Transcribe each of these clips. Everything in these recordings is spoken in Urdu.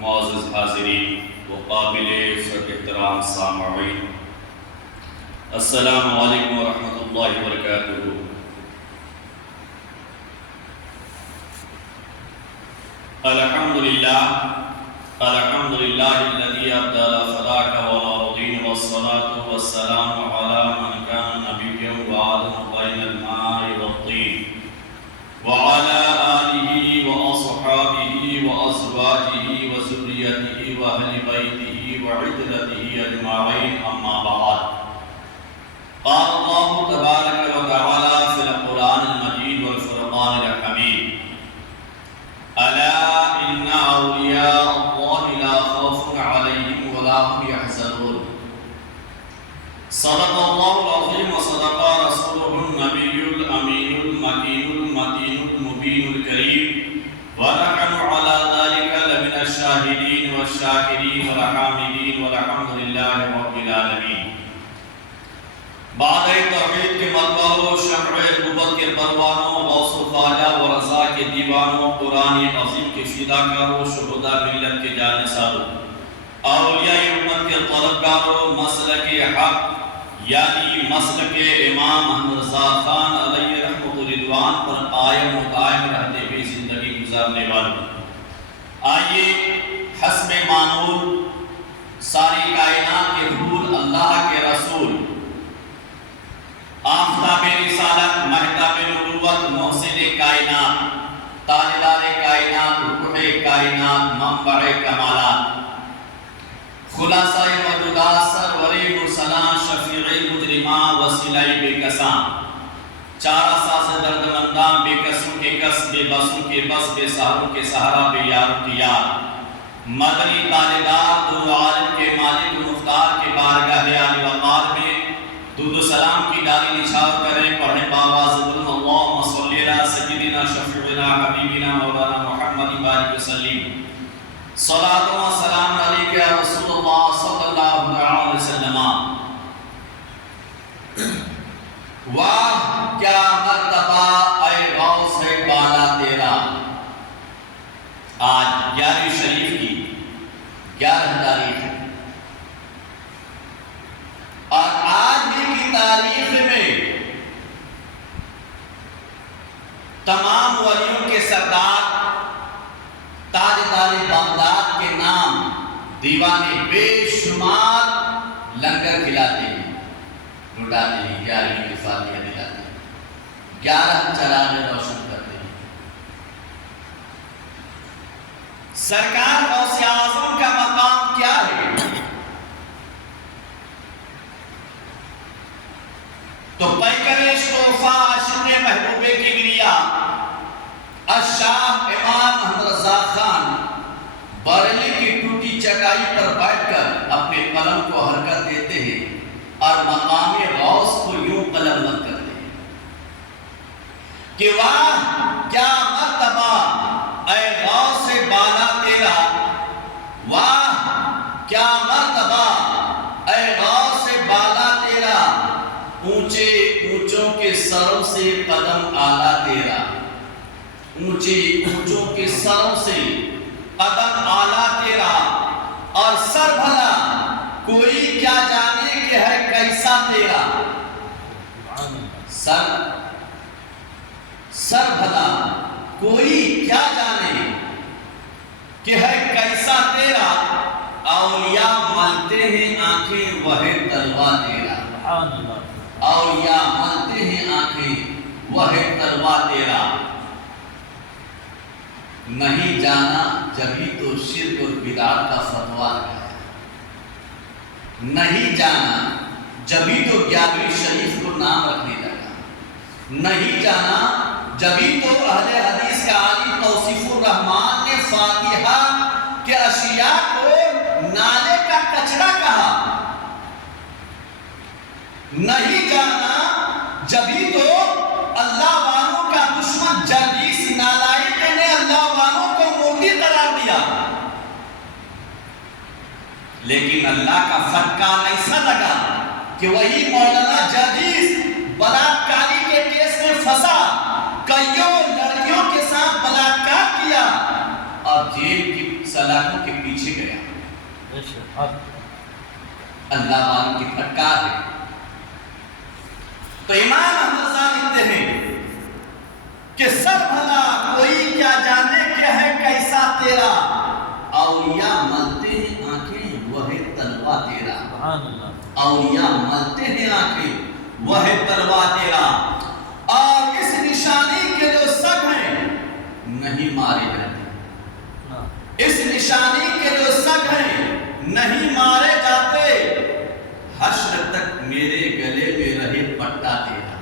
معزز حاضرین و قابل عزت احترام سامعین، السلام علیکم ورحمۃ اللہ وبرکاتہ۔ الحمدللہ الذی ابدل خلاق والارضین والصلاة والسلام علی من کان نبیا وآدم بین الماء والطین وعلى آلہ واصحابہ وازواجہ وذریتہ واہل بیتہ وعترتہ اجمعین، اما بعد۔ قال اللہ تبارک و تعالی فی القرآن المجید والفرقان الحمید: الا ان اولیاء اللہ لا خوف علیہم ولا هم يحزنون۔ صدق اللہ العظیم وصدق رسولہ النبی الامین المکین المتین المبین الکریم، ونحن علی ذلک لمن الشاہدین والشاکرین والحامدین والحمد للہ رب العالمین۔ بعد توحید کے متوالوں، شمع نبوت کے پروانوں، غوث و خواجہ و رضا کے دیوانوں، قرآن عظیم کے فداکاروں، شہداء ملت کے جانثاروں، اولیاء امت کے طلبگاروں، مسلک حق یعنی مسلک امام احمد رضا خان علیہ رحمۃ الرضوان پر قائم و قائم رہتے ہوئے زندگی گزارنے والوں، آئیے حسب معمول ساری کائنات کے حور، اللہ کے رسول، آفتاب رسالت، مہتاب نبوت، محسن کائنات، تاجدار کائنات، روح کائنات، منبع کمالات، خلاصہ موجودات، سرور مرسلان، شفیع مجرمان، وسیلہ بے کساں، چارہ ساز درد منداں، بے کسوں کے کس، بے بسوں کے بس، بے سہاروں کے سہارا، بے یاروں کی یار، مدنی تاجدار، دو عالم کے مالک و مختار کے بارگاہ عالی وقار میں درود و سلام کی ڈالی نچھاور کریں، پڑھیں باواز بلند: اللہم صلی علی سیدنا شفیعنا حبیبنا مولانا محمد بارک وسلم۔ صلاۃ و سلام علیک یا رسول اللہ صلی اللہ علیہ وسلم۔ واہ کیا مرتبہ اے غوث بالا تیرا۔ آج 11 شریف کی 11 تاریخ ہے، اور آج ہی کی تاریخ میں تمام ولیوں کے سردار تاجدار بغداد کے نام دیوانے بے شمار لنگر کھلاتے ہیں، لٹاتے ہیں، 11 کی فاتحہ دلاتے ہیں، 11 چراغ روشن کرتے ہیں۔ سرکار غوث اعظم کا مقام کیا ہے؟ تو پیکر اشتوفا عاشق محبوب کبریا الشاہ امام احمد رضا خان بریلی کی ٹوٹی چٹائی پر بیٹھ کر اپنے قلم کو حرکت دیتے ہیں اور مقام غوث کو یوں قلم بند کرتے ہیں کہ واہ کیا مرتبہ اے غوث بالا تیرا، واہ کیا مرتبہ اے غوث بالا تیرا، اونچے اونچوں کے سروں سے قدم اعلیٰ تیرا، اونچے اونچوں کے سروں سے قدم اعلیٰ تیرا، اور سر بھلا کوئی کیا جانے کہ ہے کیسا تیرا، سر بھلا کوئی کیا جانے کہ ہے کیسا تیرا، اولیاء ملتے ہیں آنکھیں وہ تلوا تیرا، اولیاء ملتے ہیں آنکھیں وہ تلوا تیرا۔ نہیں جانا جبھی تو شرک اور بدعت کا فتویٰ لگایا، نہیں جانا جبھی تو 11 شریف کو نام رکھنے لگا، نہیں جانا جبھی تو اہل حدیث کا عالی توصیف الرحمان نے فاتحہ کے اشیاء کو نالے کا کچرا کہا، نہیں جانا جبھی تو اللہ والوں کا دشمن جلیس نالائق نے اللہ والوں کو موتی قرار دیا، لیکن اللہ کا فنکار ایسا لگا کہ وہی مولانا جلیس بلاکاری کے کیس میں پھنسا، کئیوں لڑکیوں کے ساتھ بلاکار کیا، اور جیل کی سلاخوں کے پیچھے گیا۔ اللہ والوں کی پھٹکار ہے۔ تو امام احمد صاحب لکھتے ہیں کہ سب بھلا کوئی کیا جانے کہ ہے کیسا تیرا، اولیاء ملتے ہیں آنکھیں وہ ہے تلوا تیرا، اولیاء ملتے ہیں آنکھیں وہ ہے تلوا تیرا، اور اس نشانی کے جو سگ ہیں نہیں مارے جاتے، اس نشانی کے جو سگ ہیں نہیں مارے جاتے، حشر تک میرے گلے میں رہے پٹا تیرا،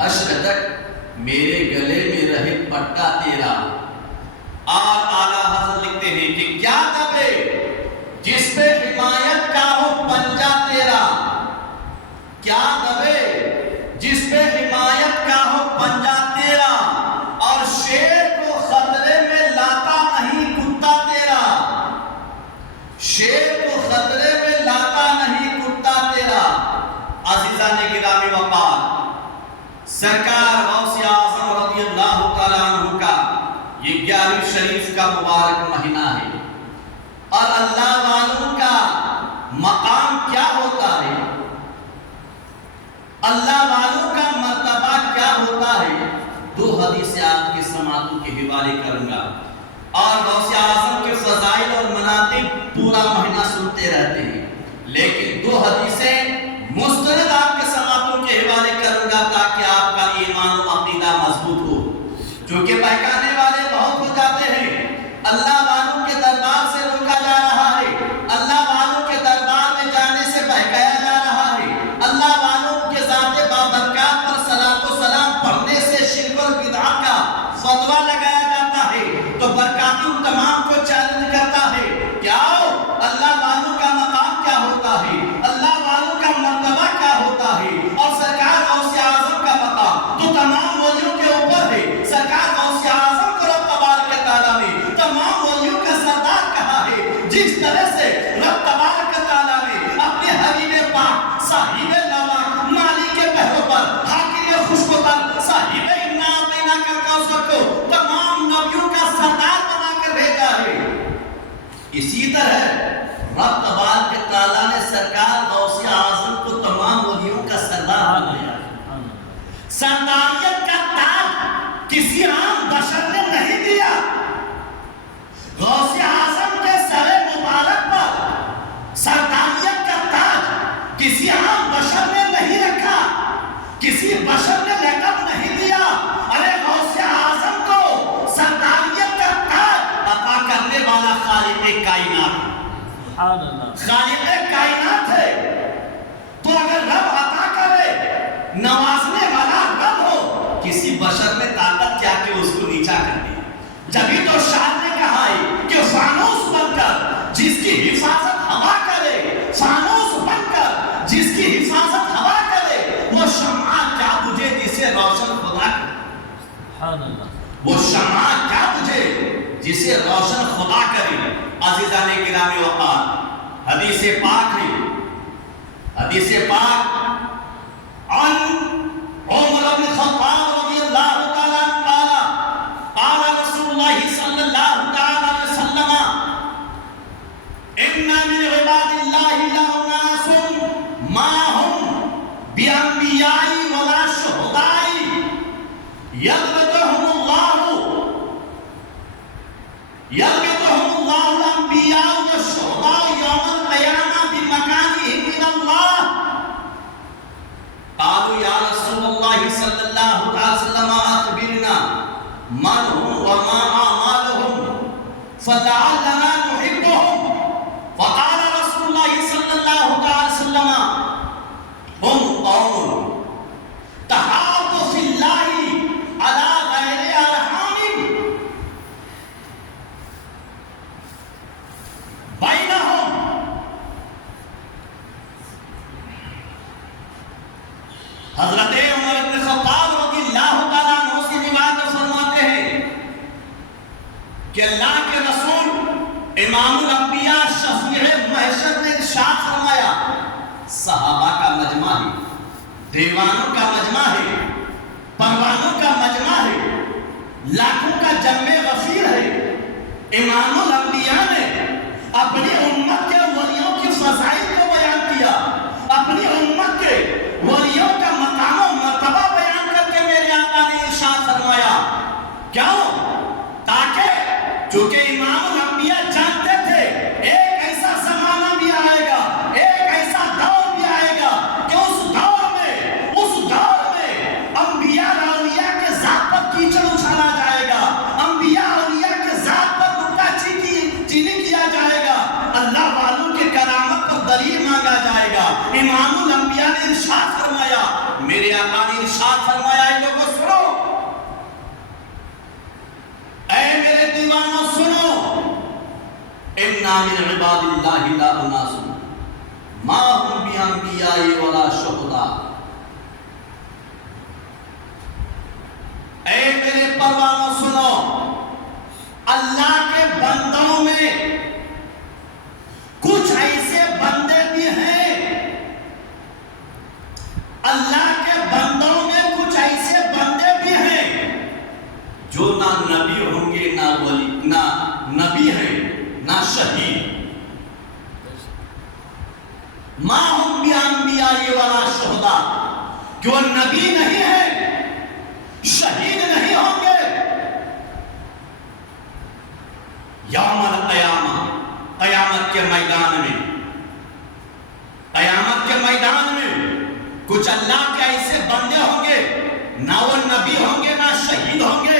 حشر تک میرے گلے میں رہے پٹا تیرا۔ اور اعلیٰ حضرت لکھتے ہیں کہ کیا دبے جس پہ حمایت کا ہو پنجا تیرا، کیا دبے جس پہ حمایت کا ہو پنجا تیرا، اور شیر کو خطرے میں لاتا نہیں کتا تیرا، شیر کو خطرے میں لاتا نہیں کتا تیرا۔ عزیزان گرامی وقار، سرکار غوث اعظم رضی اللہ تعالیٰ عنہ کا یہ 11ویں شریف کا مبارک مہینہ ہے، اور اللہ والوں کا مقام کیا ہوتا ہے، اللہ والوں کا مرتبہ کیا ہوتا ہے۔ 2 حدیثیں آپ کے سماعتوں کے حوالے کروں گا، اور غوث اعظم کے فضائل اور مناقب پورا مہینہ سنتے رہتے ہیں، لیکن 2 حدیثیں مستند آپ کے سماعتوں کے حوالے کروں گا تاکہ آپ کا ایمان و عقیدہ مضبوط ہو، چونکہ بہکانے والے بہت ہو جاتے ہیں۔ اللہ والوں کے دربار سے روکا جا رہا ہے، اللہ والوں کے دربار میں جانے سے بہکایا جا رہا ہے، اللہ والوں کے ذات بابرکات پر صلاۃ و سلام پڑھنے سے شرک اور بدعت کا فتویٰ لگایا جاتا ہے۔ تو برکاتی ان تمام کو چیلنج کرتا ہے کہ آؤ، اللہ والوں کا مقام کیا ہوتا ہے، اللہ والوں کا مرتبہ کیا ہوتا ہے، اور سرکار غوث اعظم کا مقام تو تمام ولیوں کے اوپر ہے۔ سرکار غوث اعظم کو رب تبارک تعالیٰ نے تمام ولیوں کا سردار کہا ہے، جس طرح سے رب تبارک تعالیٰ نے اپنے حبیب پاک صاحب لواق مالک بحر پر حاکم خوشگوار صاحب انا اعطیناک الکوثر کو تمام نبیوں کا سردار بنا کر بھیجا ہے، اسی طرح رب تبارک تعالیٰ نے سرکار غوث اعظم کو تمام ولیوں کا سردار بنایا ہے۔ سرداریت کا تاج کسی عام بشر نے نہیں دیا، غوث اعظم کے سر مبارک پر سرداریت کا تاج کسی عام بشر نے نہیں رکھا، کسی بشر نے لقب نہیں دیا۔ ارے غوث اعظم کو سرداریت کا تاج عطا کرنے والا خالق کائنات، خالق کائنات ہے، تو اگر رب عطا کرے، نوازنے والا رب ہو، کسی بشر میں طاقت کیا کہ اس کو نیچا کر دے۔ جبھی تو شاعر نے کہا ہے کہ فانوس بن کر جس کی حفاظت ہوا کرے، فانوس بن کر جس کی حفاظت ہوا کرے، وہ شمع کیا تجھے جسے روشن خدا کرے، وہ شمع کیا تجھے جسے روشن خدا کرے۔ عزیزان گرامی وقار، حدیث پاک ہے، حدیث پاک عن عمر بن خطاب رضی اللہ تعالیٰ قال قال رسول اللہ صلی اللہ تعالیٰ علیہ وسلم ان من عباد اللہ لاناس ما هم بانبیاء ولا شہداء یغبطهم اللہ الانبیاء والشہداء یوم القیامہ بمکانہم من اللہ۔ قالوا یا رسول اللہ صلی اللہ علیہ وسلم اخبرنا من هم وما اعمالهم فلعلنا نحبهم، فقال رسول اللہ صلی اللہ علیہ وسلم هم قوم تحابوا فی اللہ علی غیر ارحام بینہم۔ حضرت عمر بن خطاب رضی اللہ تعالیٰ عنہ سے روایت فرماتے ہیں کہ اللہ کے رسول امام الانبیاء شفیع محشر نے ارشاد فرمایا، صحابہ کا مجمع ہے، دیوانوں کا مجمع ہے، پروانوں کا مجمع ہے، لاکھوں کا جمع غفیر ہے، امام الانبیاء نے اپنی امت کے ولیوں کی فضائل کو بیان کیا، اپنی امت کے ولیوں کا مقام و مرتبہ بیان کر کے میرے آقا نے ارشاد فرمایا، کیوں؟ تاکہ چونکہ امام الانبیاء جانتے تھے ایک ایسا زمانہ بھی آئے گا، ایک ایسا دور بھی آئے گا کہ اس دور میں انبیاء اولیاء کے ذات پر کیچڑ اچھالا جائے گا، انبیاء اولیاء کے ذات پر نکتہ چینی کیا جائے گا، اللہ والوں کے کرامت پر دلیل مانگا جائے گا۔ امام الانبیاء نے ارشاد فرمایا، میرے آقا نے ارشاد فرمایا، اے لوگوں سنو، اے میرے دیوانوں سنو، اِنَّا مِنْ عِبَادِ اللَّهِ لَا أُنَاسٌ مَا هُمْ بِأَنْبِيَاءِ وَلَا شُهَدَاء۔ اے میرے پروانوں سنو، اللہ کے بندوں میں کچھ ایسے بندے بھی ہیں، اللہ کے بندوں میں کچھ ایسے بندے بھی ہیں جو نہ نبی ہوں گے، نہ ولی، نہ نبی ہیں، نہ شہید۔ ما ہم بِأَنْبِيَاءِ وَلَا شُهَدَاء، کہ وہ نبی نہیں ہے، شہید نہیں ہوں گے۔ یوم القیامہ، قیامت کے میدان میں، قیامت کے میدان میں کچھ اللہ کے ایسے بندے ہوں گے، نہ وہ نبی ہوں گے، نہ شہید ہوں گے،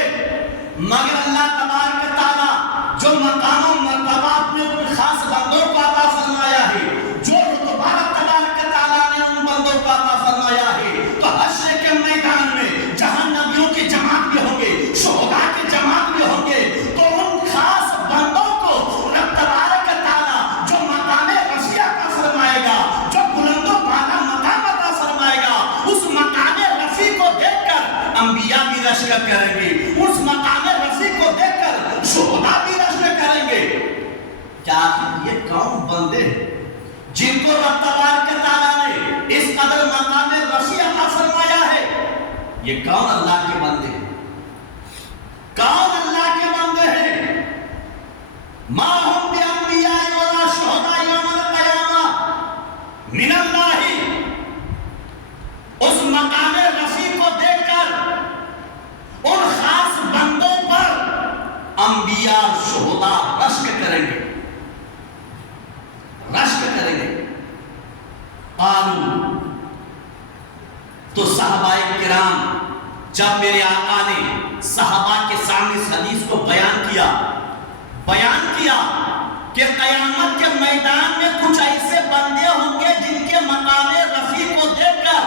مگر اللہ تبارک و تعالیٰ جو مقام و مرتبہ اپنے کوئی خاص بندوں کو عطا فرمایا ہے، جو رتبہ تبارک و تعالیٰ نے ان بندوں کو عطا فرمایا ہے، تو حشر کے میدان میں جہاں نبیوں کی جماعت بھی ہوں گے، شہداء کی جماعت بھی ہوں گے، تو ان خاص بندوں کو رب تبارک و تعالیٰ جو مقام رفیع عطا فرمائے گا، جو بلند و بالا مقام عطا فرمائے گا، اس مقام رفیع کو دیکھ کر انبیاء بھی رشک کریں گے، اس مقام رفیع کو دیکھ کر شہداء بھی رشک کریں گے۔ کیا یہ کون بندے جن کو رب تبارک و تعالیٰ نے اس قدر مقام رفیع عطا فرمایا ہے؟ یہ کون اللہ کے بندے ہیں؟ کون اللہ کے بندے ہیں؟ ما ہم بِأَنْبِيَاءِ وَلَا شُهَدَاء یوم القیامہ من اللہ۔ اس مقام رفیع کو دیکھ کر ان خاص بندوں پر انبیاء شہداء رشک کریں گے، رشک کریں گے۔ قالوا، تو صحابہ کرام جب میرے آقا نے صحابہ کے سامنے اس حدیث کو بیان کیا کہ قیامت کے میدان میں کچھ ایسے بندے ہوں گے جن کے مقام رفیع کو دیکھ کر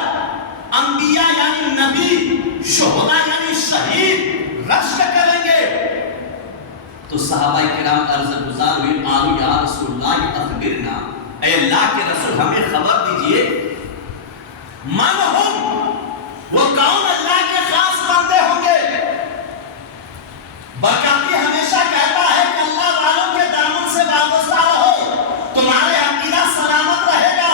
انبیاء یعنی نبی، شہداء یعنی شہید رشک کریں گے، تو صحابہ کرام عرض گزار ہوئے، قالوا یا رسول اللہ اخبرنا، اے اللہ کے رسول ہمیں خبر دیجئے، من ہم، وہ کون اللہ کے خاص بندے ہوں گے؟ برکاتی ہمیشہ کہتا ہے کہ اللہ والوں کے دامن سے وابستہ رہو، تمہارے عقیدہ سلامت رہے گا،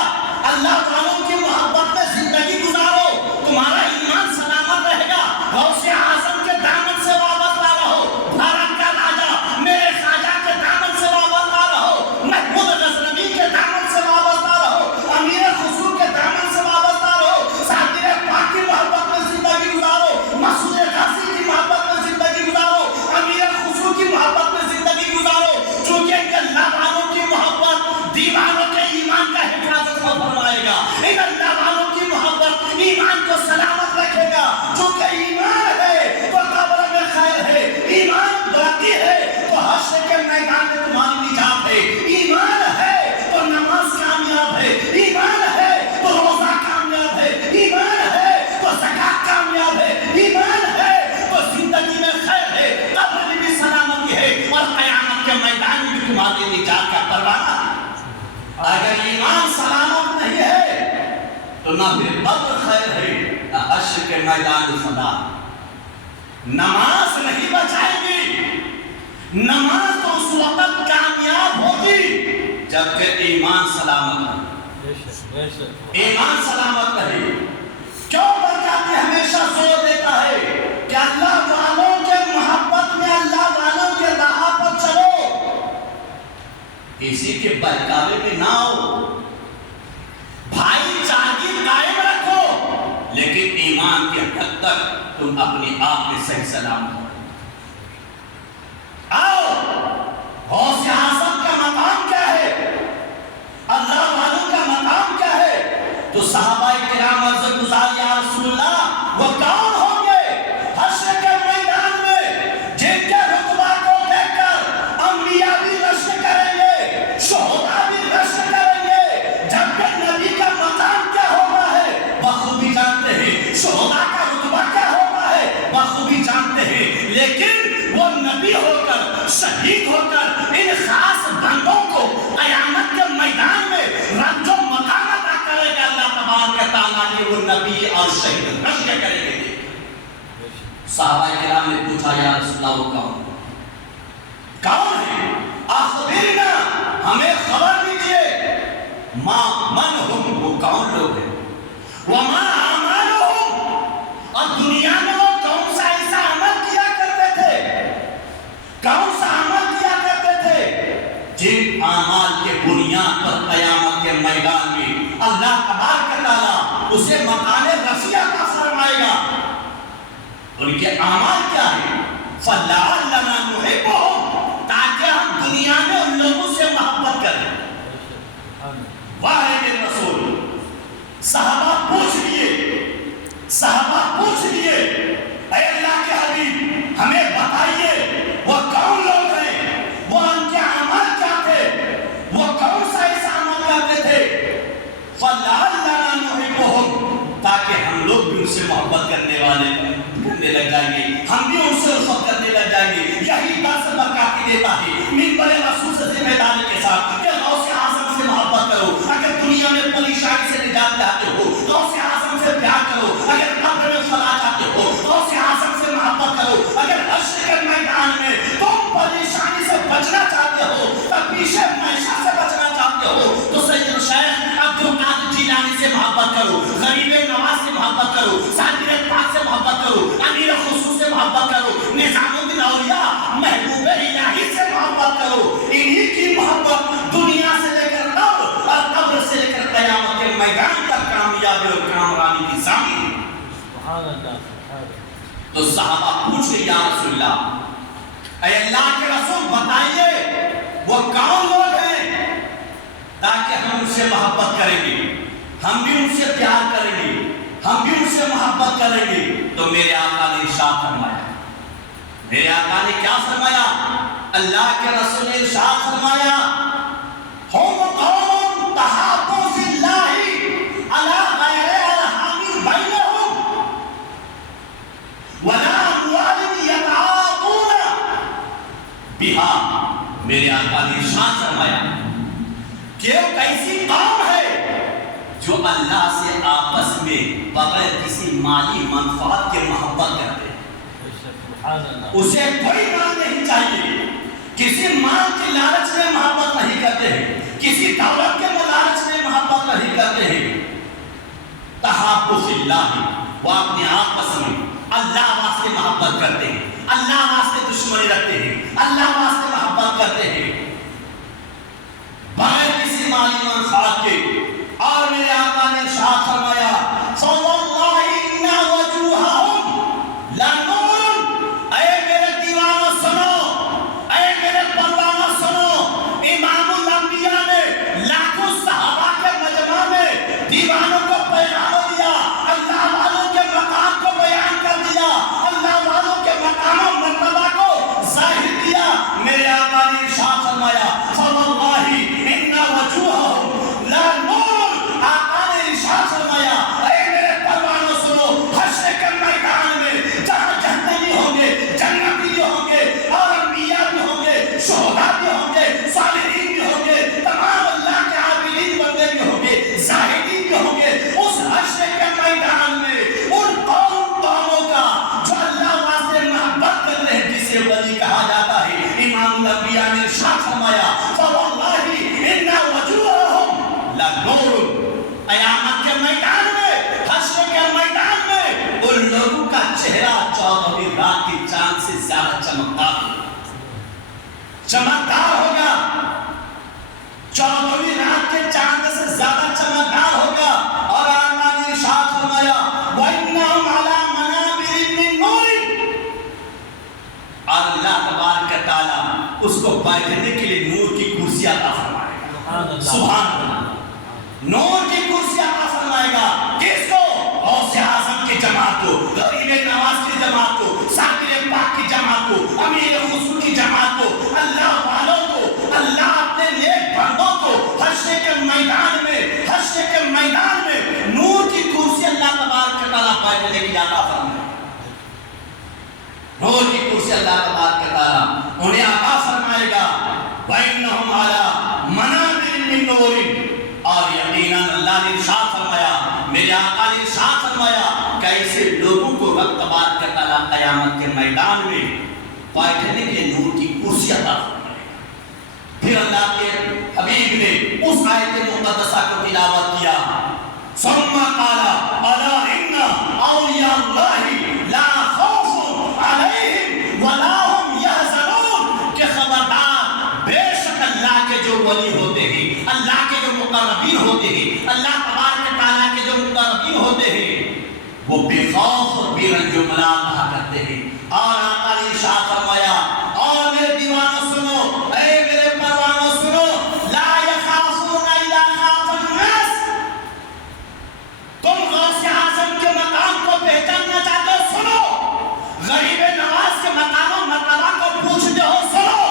اللہ والوں کی محبت میں زندگی گزارو، تمہارا ایمان سلامت رہے گا، غوث اعظم کے دامن سے وابستہ رہو، بھارت کا راجہ میرے خواجہ کے دامن سے وابستہ رہو، محمود غزنوی کے دامن سے وابستہ رہو، امیر خسرو کے دامن سے وابستہ رہو، صادق پاک کی محبت میں زندگی گزارو، مسعود غازی کی محبت میں زندگی گزارو، امیر خسرو کی محبت میں زندگی گزارو، چونکہ اللہ والوں کی محبت دیوانوں کے ایمان کا حفاظت فرمائے گا، ان اللہ والوں کی محبت ایمان کو سلامت رکھے گا، چونکہ ایمان ہے تو قبر میں خیر ہے، ایمان باقی ہے تو حشر کے میدان میں تمہاری نجات ہے، ایمان ہے تو نماز کامیاب ہے، ایمان ہے تو روزہ کامیاب ہے، ایمان ہے تو زکات کامیاب ہے، ایمان ہے تو زندگی میں خیر ہے، قبر میں بھی سلامتی ہے، اور قیامت کے میدان میں بھی تمہاری نجات کا پروانہ۔ اگر ایمان سلامت نہیں ہے تو نہ پھر قبر خیر ہے، نہ حشر کے میدان فنا۔ نماز نہیں بچائے گی، نماز تو اس وقت کامیاب ہوگی جبکہ ایمان سلامت رہے، ایمان سلامت رہے۔ کیوں برکاتی ہمیشہ زور دیتا ہے کہ اللہ والوں کے محبت میں، اللہ والوں کے راہ پر چلو، کسی کے بہکاوے میں نہ ہو، بھائی چارگی قائم رکھو، لیکن ایمان کے حد تک تم اپنی آپ میں صحیح سلام ہو۔ آؤ، غوث اعظم کا مقام کیا ہے، اللہ والوں کا مقام کیا ہے؟ تو صحابہ کرام عرض گزار یا رسول اللہ وہ کون ہوں گے حشر کے میدان میں جن کے رتبہ کو دیکھ کر انبیاء بھی رشک کریں گے، شہداء بھی رشک کریں گے، جبکہ نبی کا مقام کیا ہوتا ہے بخوبی جانتے ہیں، شہداء کا رتبہ کیا ہوتا ہے بخوبی جانتے ہیں، لیکن وہ نبی ہو کر شہید ہو کر ان خاص بندوں کو قیامت کے میدان میں رنج و مقام عطا کرے گا اللہ تبارک و تعالیٰ نے، وہ نبی اور شہید رشک کریں گے۔ صحابہ کرام نے پوچھا یا رسول اللہ وہ کون ہے؟ اخبرنا، ہمیں خبر دیجئے، من ہم، وہ کون لوگ ہیں، وما اعمالهم، اور دنیا میں وہ کون سا ایسا عمل کیا کرتے تھے، کون سا عمل کیا کرتے تھے جن اعمال کے بنیاد پر قیامت کے میدان میں اللہ تبارک و تعالیٰ اسے مقام رفیع کا فرمائے گا۔ ان کے اعمال کیا ہیں؟ فَلَعَلَّنَا نُحِبُّهُمْ، تاکہ ہم دنیا میں ان لوگوں سے محبت کریں۔ واہ میرے رسول، صحابہ پوچھ لیے اے اللہ کے حبیب ہمیں بتائیے وہ کون لوگ ہیں، وہ ان کے عمل کیا تھے، وہ کون سا ایسا عمل کرتے تھے؟ فَلَعَلَّنَا نُحِبُّهُمْ، تاکہ ہم لوگ بھی ان سے محبت کرنے لگ جائیں گے، ہم بھی ان سے الفت کرنے لگ جائیں گے۔ یہی درس برکاتی دیتا ہے منبر رسول سے ذمہ داری کے ساتھ کہ غوث اعظم سے محبت کرو، اگر دنیا میں پریشانی سے نجات چاہتے ہو غوث اعظم سے پیار کرو، اگر قبر میں فلاح چاہتے ہو غوث اعظم سے محبت کرو، اگر حشر کے میدان میں تم پریشانی سے بچنا چاہتے ہو، تپیش معیشت سے بچنا چاہتے ہو تو سید الشیخ عبد القادر جیلانی سے محبت کرو، غریب نواز سے محبت کرو، صادق پاک سے محبت کرو، امیر خصوص سے محبت کرو، نظام الدین اولیاء محبوب الہی سے محبت کرو۔ انہی کی محبت دنیا سے لے کر قبر اور قبر سے لے کر قیامت کے میدان تک کامیابی اور کامرانی کی ضامن ہے۔ تو صحابہ پوچھ گئے یا رسول اللہ، اے اللہ کے رسول بتائیے وہ کون لوگ ہیں تاکہ ہم ان سے محبت کریں گے، ہم بھی ان سے پیار کریں گے، ہم بھی ان سے محبت کریں گے۔ تو میرے آقا نے ارشاد فرمایا، میرے آقا نے کیا فرمایا؟ اللہ کے رسول نے ارشاد فرمایا، ہم قوم تحابوا فی اللہ علی غیر ارحام بینہم ولا اموال یتعاطون بہا۔ میرے آقا نے ارشاد فرمایا کہ وہ کیسی قوم ہے جو اللہ سے آپس میں بغیر کسی مالی منفعت کے محبت کرتے ہیں، اسے کوئی مال نہیں چاہیے، کسی مال کے لالچ میں محبت نہیں کرتے ہیں، کسی دولت کے لالچ میں محبت نہیں کرتے ہیں۔ تحابوا فی اللہ، وہ اپنے آپس میں اللہ واسطے محبت کرتے ہیں، اللہ واسطے دشمنی رکھتے ہیں، اللہ واسطے محبت کرتے ہیں بغیر کسی مالی منفعت کے۔ اور میرے آقا نے ارشاد فرمایا، فواللہ ان وجوہہم لنور، اے میرے دیوانوں سنو، اے میرے پروانوں سنو، امام الانبیاء نے لاکھوں صحابہ کے مجمع میں دیوانوں کو پیغام دیا، اللہ والوں کے مقام کو بیان کر دیا، اللہ والوں کے مقام و مرتبہ کو ظاہر کیا۔ میرے آقا نے ارشاد فرمایا، فواللہ ان وجوہہم لنور، آقا نے ارشاد فرمایا، اے میرے پروانوں سنو، حشر کے میدان میں جہاں جہنمی ہوں گے، جنتی بھی ہوں گے، اور انبیاء بھی ہوں گے، شہداء بھی ہوں گے، صالحین بھی ہوں گے، تمام اللہ کے عابدین بندے بھی ہوں گے، زاہدین بھی ہوں گے، اس حشر کے میدان میں ان قوموں کا جو اللہ واسطے محبت کر رہے ہیں، جسے ولی کہا جاتا ہے، امام الانبیاء نے ارشاد فرمایا، فواللہ ان وجوہہم لنور، قیامت کے میدان میں، حشر کے میدان میں ان لوگوں کا چہرہ 14ویں رات کی چاند سے زیادہ چمکدار ہوگا۔ کو بیٹھنے کے لیے نور کی کرسی عطا فرمائے گا. سبحان اللہ. نور کی کرسی عطا فرمائے گا. کس کو؟ غوث اعظم کی جماعت کو, غریب نواز کی جماعت کو, ذاکر پاک کی جماعت کو, امیر حضور کی جماعت کو, اللہ والوں کو. اللہ اپنے نیک بندوں کو حشر کے میدان میں نور کی کرسی اللہ تبارک و تعالیٰ بیٹھنے کی عطا فرمائے. نور کی کرسی اللہ تبارک و تعالیٰ انہیں عطا فرمائے گا. وَإِنَّهُمْ عَلَىٰ مَنَابِرٍ مِّن نُورٍ. اور یقیناً اللہ نے ارشاد فرمایا, میرے آقا نے ارشاد فرمایا کہ ایسے لوگوں کو رب تبارک و تعالیٰ قیامت کے میدان میں بیٹھنے کے لیے نور کی کرسی عطا فرمائے گا. پھر اللہ کے حبیب نے اس آیت مقدسہ کو تلاوت کیا. ثم قال الا ان اولیاء اللہ لا خوف علیہم ولا هم يحزنون. کہ خبردار, بے شک اللہ کے جو ولی ہوتے ہیں, اللہ کے جو مقربین ہوتے ہیں, اللہ تبارک تعالیٰ کے جو مقربین ہوتے ہیں, وہ بے خوف اور بے رنج و ملال رہا کرتے ہیں. اور آقا نے ارشاد فرمایا, اور میرے دیوانوں سنو, اے میرے پروانوں سنو, لا یخافون الا خاف الناس. تم غوث اعظم کے مقام کو پہچاننا چاہتے ہو, سنو. غریب نواز کے مقام و مرتبہ کو پوچھتے ہو, سنو.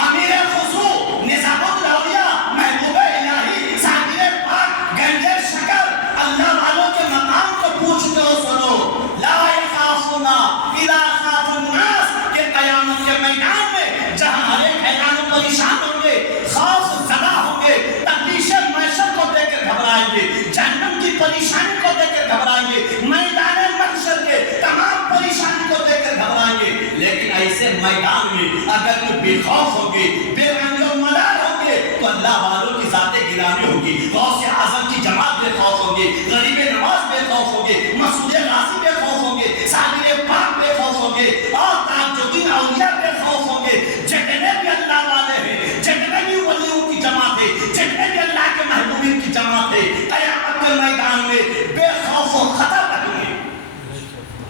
امیر خضوع, نظام الاولیاء, محبوب الہی, ذاکر پاک, گنج شکر, اللہ والوں کے مقام کو پوچھتے ہو, سنو. لا یخافون الا خاف الناس. کہ قیامت کے میدان میں جہاں ہر ایک حیران و پریشان ہوں گے, خوف زدہ ہوں گے, تکلیف معیشت کو دیکھ کر گھبرائیں گے, جہنم کی پریشانی کو دیکھ کر گھبرائیں گے, میدان محشر کے تمام پریشانی کو دیکھ کر گھبرائیں گے. لیکن ایسے میدان میں اگر کوئی بے خوف ہوں گے, بے رنج و ملال ہوں گے, تو اللہ والوں کی ذات گرامی ہوگی. غوث اعظم کی جماعت بے خوف ہوں گے, غریب نواز بے خوف ہوں گے, مسعود غازی بے خوف ہوں گے, ذاکر پاک بے خوف ہوں گے, اور تاجدین اولیاء بے خوف ہوں گے. جتنے بھی اللہ والے ہیں, جتنے بھی ولیوں کی جماعت ہے, جتنے بھی اللہ کے محبوبین کی جماعت ہے, قیامت کے میدان میں بے خوف و خطر رہیں گے.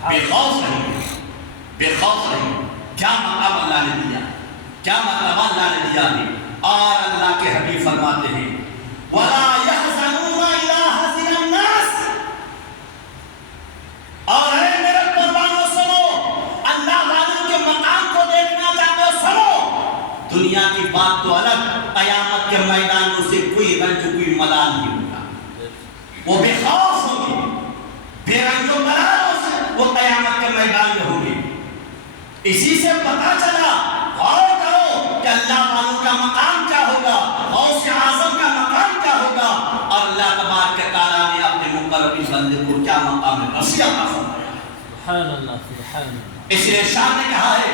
بے خوف رہیں گے, بے خوف رہیں گے. کیا مقام اللہ نے دیا, کیا مطلب اللہ نے دیا ہے. اور اللہ کے حبیب فرماتے ہیں, وَلَا يَحْزَنُونَ إِلَىٰ حَزِنَ النَّاسِ. اور اے میرے قربانوں سنو, اللہ والوں کے مقام کو دیکھنا چاہتے ہو, سنو. دنیا کی بات تو الگ, قیامت کے میدان میں اسے کوئی رنج کوئی ملال نہیں ہوگا. وہ بے خوف ہوں گے, بے رنج و ملال سے وہ قیامت کے میدان میں ہوں گے. اسی سے پتا چلا, غور کرو کہ اللہ والوں کا مقام کیا ہوگا, غوث اعظم کا مقام کیا ہوگا, اور اللہ تبارک تعالیٰ نے اپنے مقربین بندے کو کیا مقام رفیع عطا فرمایا. سبحان اللہ, سبحان اللہ. اس لیے شاہ نے کہا ہے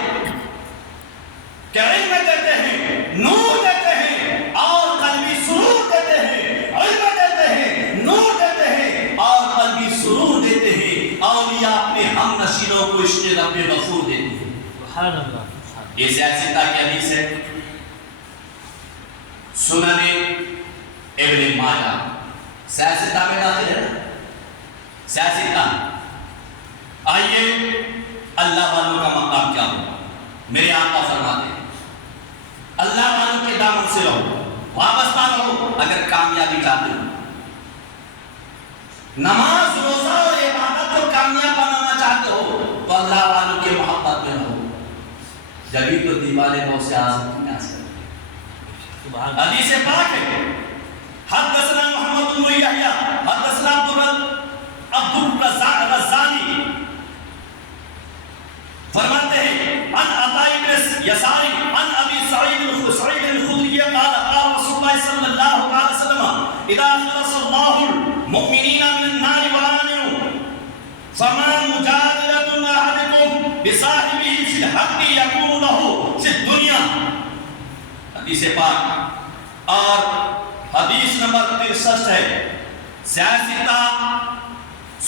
کہ علم دیتے ہیں, نور دیتے ہیں, اور قلبی سرور دیتے ہیں. علم دیتے ہیں, نور دیتے ہیں, اور قلبی سرور دیتے ہیں. اولیاء اپنے ہم نشینوں کو عشق رب غفور دیتے ہیں. سبحان اللہ. یہ سیاستہ کی حدیث ہے, سنن ابن ماجہ. سیاستہ میں داخل ہے نا, سیاستہ. آئیے اللہ والوں کا مقام کیا ہوگا. میرے آقا فرماتے ہیں, اللہ والوں کے دامن سے رہو, وابستہ رہو. اگر کامیابی چاہتے ہو, نماز, روزہ اور عبادت کو کامیاب بنانا چاہتے ہو, تو اللہ والوں کے محبت میں رہو. جبھی تو دیوانے غوث اعظم کی نیاز کرتے. حدیث پاک ہے, حدثنا محمد بن یحییٰ حدثنا عبد الرزاق فرماتے ہیں, عن عطاء بن یسار عن ابی سعید الخدری قال قال رسول اللہ صلی اللہ علیہ وسلم اذا خلص اللہ المؤمنین من النار وآمنوا فما مجادلة احدكم بصاحبه في الحق يكون له في الدنيا. حدیث پاک. اور حدیث نمبر 63 ہے, سیاستہ,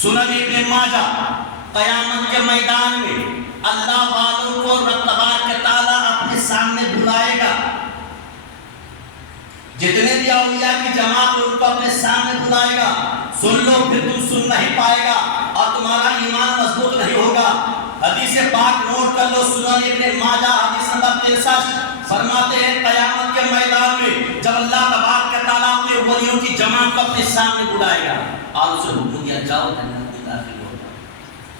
سنن ابن ماجہ. قیامت کے میدان میں اللہ والوں کو رب تبارک تعالیٰ اپنے سامنے بلائے گا. جتنے بھی اولیاء کی جماعت ان کو اپنے سامنے بلائے گا. سن لو, پھر تم سن نہیں پائے گا اور تمہارا ایمان مضبوط نہیں ہوگا. حدیث پاک نوٹ کر لو، سنن ابن ماجہ حدیث نمبر 63 فرماتے ہیں قیامت کے میدان میں جب اللہ تبارک و تعالیٰ اپنے ولیوں کی جماعت کو اپنے سامنے بلائے گا اور اسے حکم دیا جاؤ جنت میں داخل ہو جاؤ،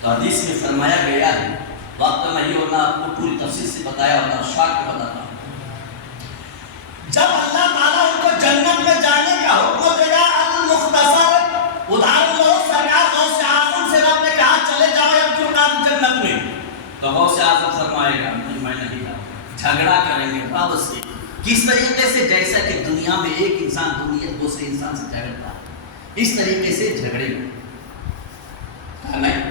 تو حدیث میں فرمایا گیا ہے، وقت نہیں ہونا آپ کو پوری تفصیل سے بتایا ہوگا، شاک میں بتاتا ہوں، جب اللہ تعالیٰ ان کو جنت میں جانے کا حکم دے گا، المختصر ادھار لو سرکار غوث اعظم سے رب نے کہا چلے جاؤ عبدالقادر جنت میں، تو غوث اعظم فرمائے گا میں نہیں جاؤں، جھگڑا کریں گے واپس سے، کس طریقے سے؟ جیسا کہ دنیا میں ایک انسان دوسرے انسان سے جھگڑتا ہے، اس طریقے سے جھگڑے گا، کہا نہیں،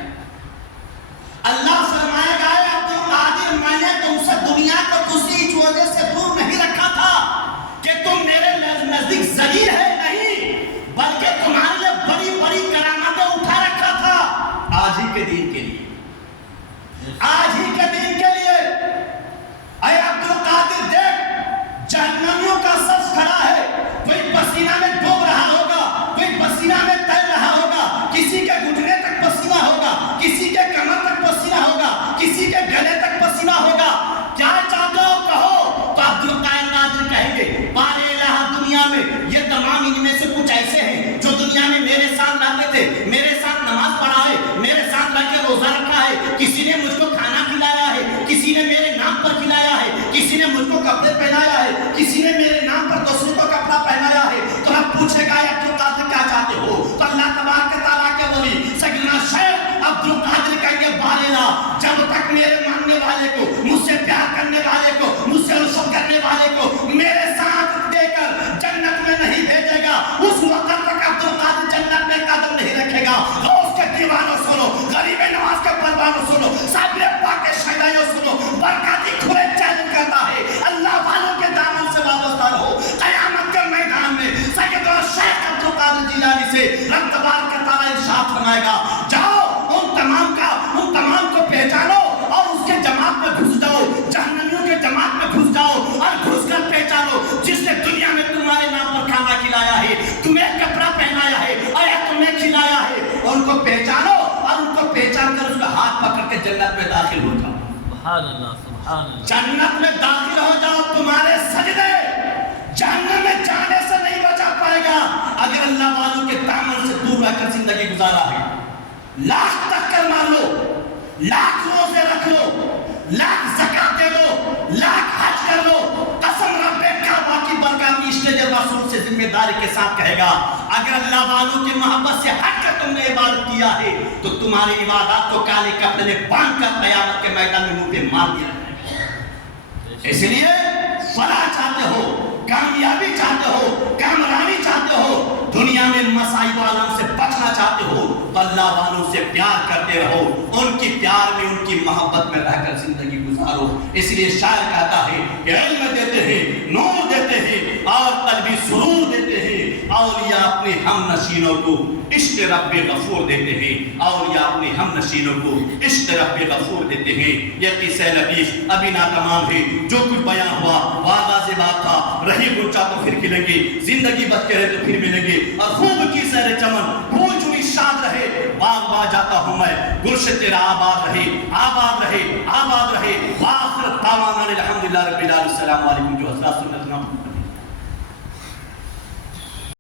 اللہ فرمائے گا عبدالقادر میں نے تم سے دنیا کو دوسری وجہ سے دور نہیں رکھا تھا کہ تم میرے نزدیک ذلیل ہے، نہیں، بلکہ تمہارے لیے بڑی بڑی کرامتیں اٹھا رکھا تھا آج ہی کے دن کے لیے، آج ہی کے دن کے لیے۔ اے عبدالقادر دیکھ، جہنمیوں کا صف کھڑا ہے، کوئی پسینہ میں ڈوب رہا ہوگا، کوئی پسینہ میں تیر رہا ہوگا، کسی کے گھٹنے تک پسینہ ہوگا، کسی کے کمر تک پسینہ ہوگا، کسی کے گلے تک پسینہ ہوگا، کیا چاہتے ہو کہو، تو عبدالقادر کہیں گے بار الہ دنیا میں یہ تمام ان میں سے کچھ ایسے ہیں جو دنیا میں میرے ساتھ رہتے تھے، میرے ساتھ نماز پڑھا ہے، میرے ساتھ رہ کے روزہ رکھا ہے، کسی نے مجھ کو کھانا کھلایا ہے، کسی نے میرے نام پر کھلایا ہے، کسی نے مجھ کو کپڑے پہنایا ہے، کسی نے میرے نام پر دوسرے کو کپڑا پہنایا ہے، تو اب پوچھے گا عبدالقادر کیا چاہتے ہو، تو اللہ تبارک و تعالیٰ کے ولی سیدنا شیخ عبدالقادر کہیں گے بارنا، جب تک میرے ماننے والے کو، مجھ سے پیار کرنے والے کو، مجھ سے رشوت کرنے والے کو میرے ساتھ دے کر جنت میں نہیں بھیجے گا، اس وقت تک عبدالقادر جنت میں قدم نہیں رکھے گا۔ غوث کے دیوانوں سنو، غریب نواز کے پروانوں سنو، صابر پاک کے شہدائیوں سنو، برکاتی کھلے چیلنج کرتا ہے، اللہ والوں کے دامن سے وابستہ رہو، قیامت کے میدان میں سیدنا شیخ عبدالقادر جیلانی سے رب تبارک و تعالیٰ ارشاد فرمائے گا، جاؤ ان تمام کو پہچانو اور اس کے جماعت میں گھس جاؤ، جہنمیوں کے جماعت میں گھس جاؤ اور گھس کر پہچانو جس نے دنیا میں تمہارے نام پر کھانا کھلایا ہے، تمہیں کپڑا پہنایا ہے اور تمہیں کھلایا ہے، ان کو پہچانو اور ان کو پہچان کر اس کا ہاتھ پکڑ کے جنت میں داخل ہو جاؤ، سبحان اللہ سبحان اللہ، جنت میں داخل ہو جاؤ، تمہارے سجدے جہنم میں جانے سے نہیں بچا پائے گا اگر اللہ والوں کے دامن سے دور رہ کر زندگی گزارا ہے۔ لاکھ ٹکر مار لو، لاکھ روزے رکھ لو، لاکھ زکات دے لو، لاکھ حج کر لو، قسم رب کعبہ کی برکاتی اسٹیج رسول سے ذمہ داری کے ساتھ کہے گا اگر اللہ والوں کی محبت سے ہٹ کر تم نے عبادت کیا ہے تو تمہاری عبادات کو کالے کپڑے میں باندھ کر قیامت کے میدان میں منہ پہ مار دیا جائے گا۔ اس لیے فلاح چاہتے ہو، کامیابی چاہتے ہو، کامرانی چاہتے ہو، دنیا میں مسائب عالم سے بچنا چاہتے ہو تو اللہ والوں سے پیار کرتے رہو، ان کی پیار میں ان کی محبت میں رہ کر زندگی گزارو۔ اس لیے شاعر کہتا ہے کہ علم دیتے ہیں، نور دیتے ہیں اور قلبی سرور دیتے ہیں، اولیاء اپنے ہم نشینوں کو عشق رب غفور دیتے ہیں، اولیاء اپنے ہم نشینوں کو عشق رب غفور دیتے ہیں۔ یہ قصہ لطیف ابھی ناتمام ہے، جو کچھ بیان ہوا واضح بات تھا، رہی گنچا تو پھر کھلیں گے، زندگی بچ کے رہے تو پھر ملیں گے، اور خوب کی سیر چمن پھول چنی شاد رہے، باغ باغ جاتا ہوں میں، گلشن تیرا آباد رہے، آباد رہے، آباد رہے، وآخر دعوانا الحمدللہ رب العالمین، السلام علیکم جو حضرات سنت